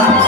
Thank you.